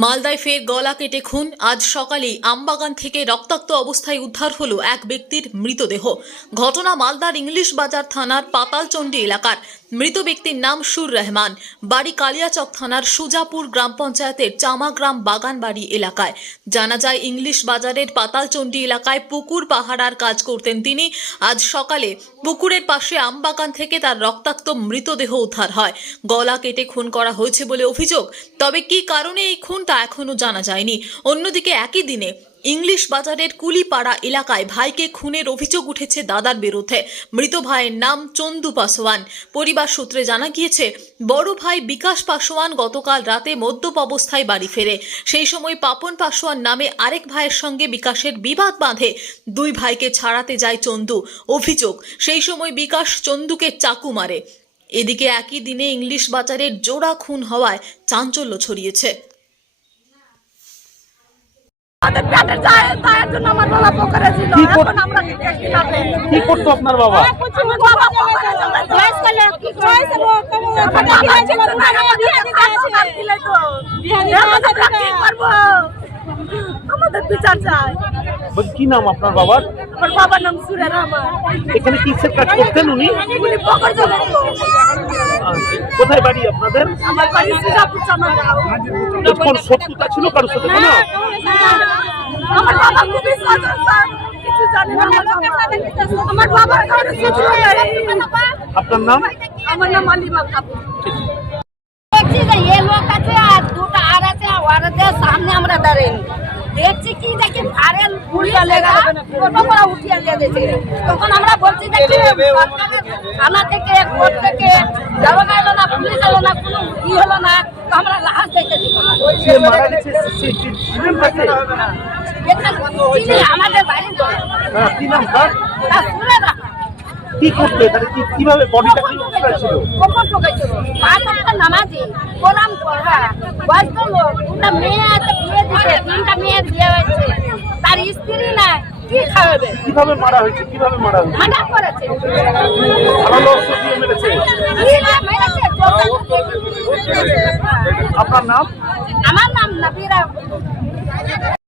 মালদায় ফের গলা কেটে খুন। আজ সকালেই আমবাগান থেকে রক্তাক্ত অবস্থায় উদ্ধার হলো এক ব্যক্তির মৃতদেহ। ঘটনা মালদার ইংলিশ বাজার থানার পাতালচন্ডী এলাকার। মৃত ব্যক্তির নাম সুর রহমান। বাড়ি কালিয়াচক থানার সুজাপুর গ্রাম পঞ্চায়েতের চামাগ্রাম বাগানবাড়ি এলাকায়। জানা যায়, ইংলিশ বাজারের পাতালচন্ডী এলাকায় পুকুর পাহারার কাজ করতেন তিনি। আজ সকালে পুকুরের পাশে আমবাগান থেকে তার রক্তাক্ত মৃতদেহ উদ্ধার হয়। গলা কেটে খুন করা হয়েছে বলে অভিযোগ। তবে কি কারণে এই খুনটা এখনও জানা যায়নি। অন্যদিকে একই দিনে ইংলিশ বাজারের কুলিপাড়া এলাকায় ভাইকে খুনের অভিযোগ উঠেছে দাদার বিরুদ্ধে। মৃত ভাইয়ের নাম চন্দু পাসওয়ান পরিবার সূত্রে জানা গিয়েছে, বড় ভাই বিকাশ পাসওয়ান গতকাল রাতে মদ্যপ অবস্থায় বাড়ি ফেরে। সেই সময় পাপন পাসওয়ান নামে আরেক ভাইয়ের সঙ্গে বিকাশের বিবাদ বাঁধে। দুই ভাইকে ছাড়াতে যায় চন্দু। অভিযোগ, সেই সময় বিকাশ চন্দুকে চাকু মারে। এদিকে একই দিনে ইংলিশ বাজারের জোড়া খুন হওয়ায় চাঞ্চল্য ছড়িয়েছে। আমাদের পেটের চায়ের চায়ের জন্য আমার বাবা পকরে ছিল কি এখন আমরা করতো আপনার বাবা আমাদের বিচার চাই নাম আপনার বাবার আমার বাবার নাম সুরে রহমান এখানে কিসের কাজ করতেন উনি উনি পকর আচ্ছা, কোথায় বাড়ি আপনাদের আমার বাড়ি সুজাপুর চামাগাঁও। কোন শত্রুতা ছিল কারোর সাথে কোনো আমার বাবা খুবই সচেতন স্যার। কিছু জানে না আমার বাবার কারণে কিছু আপনার নাম আমার নাম আলিমা দেখছি যে এ লোক আছে আর দুটো আর আছে আর সামনে আমরা দাঁড়াই দেখছি কি দেখি ফারেল উঠিয়ে লেগা টোটো করে উঠিয়ে লেগেছে তখন আমরা বলছি যে কি থানা থেকে কোর্ট থেকে দরগা এলো না পুলিশ এলো না কোনো ই হলো না তো আমরা লাশ দেখেছি আমাদের। হ্যাঁ, কি নাম তার করতো? এখানে কীভাবে বডিটা কি ছিল? কখন ঠকেছিল পাঁচ একটা নামাজি কোরআন পড়া। বয়স্ক লোক দুটা মেয়ে আছে বিয়ে দিতে তিনটা বিয়ে হয়েছে। তার স্ত্রী না কি খাওয়াবে? কীভাবে মারা হয়েছে? কীভাবে মারা হয়েছে? মানা করেছে। ভালো দিয়ে মেরেছে আপনার নাম? আমার নাম নবীরা।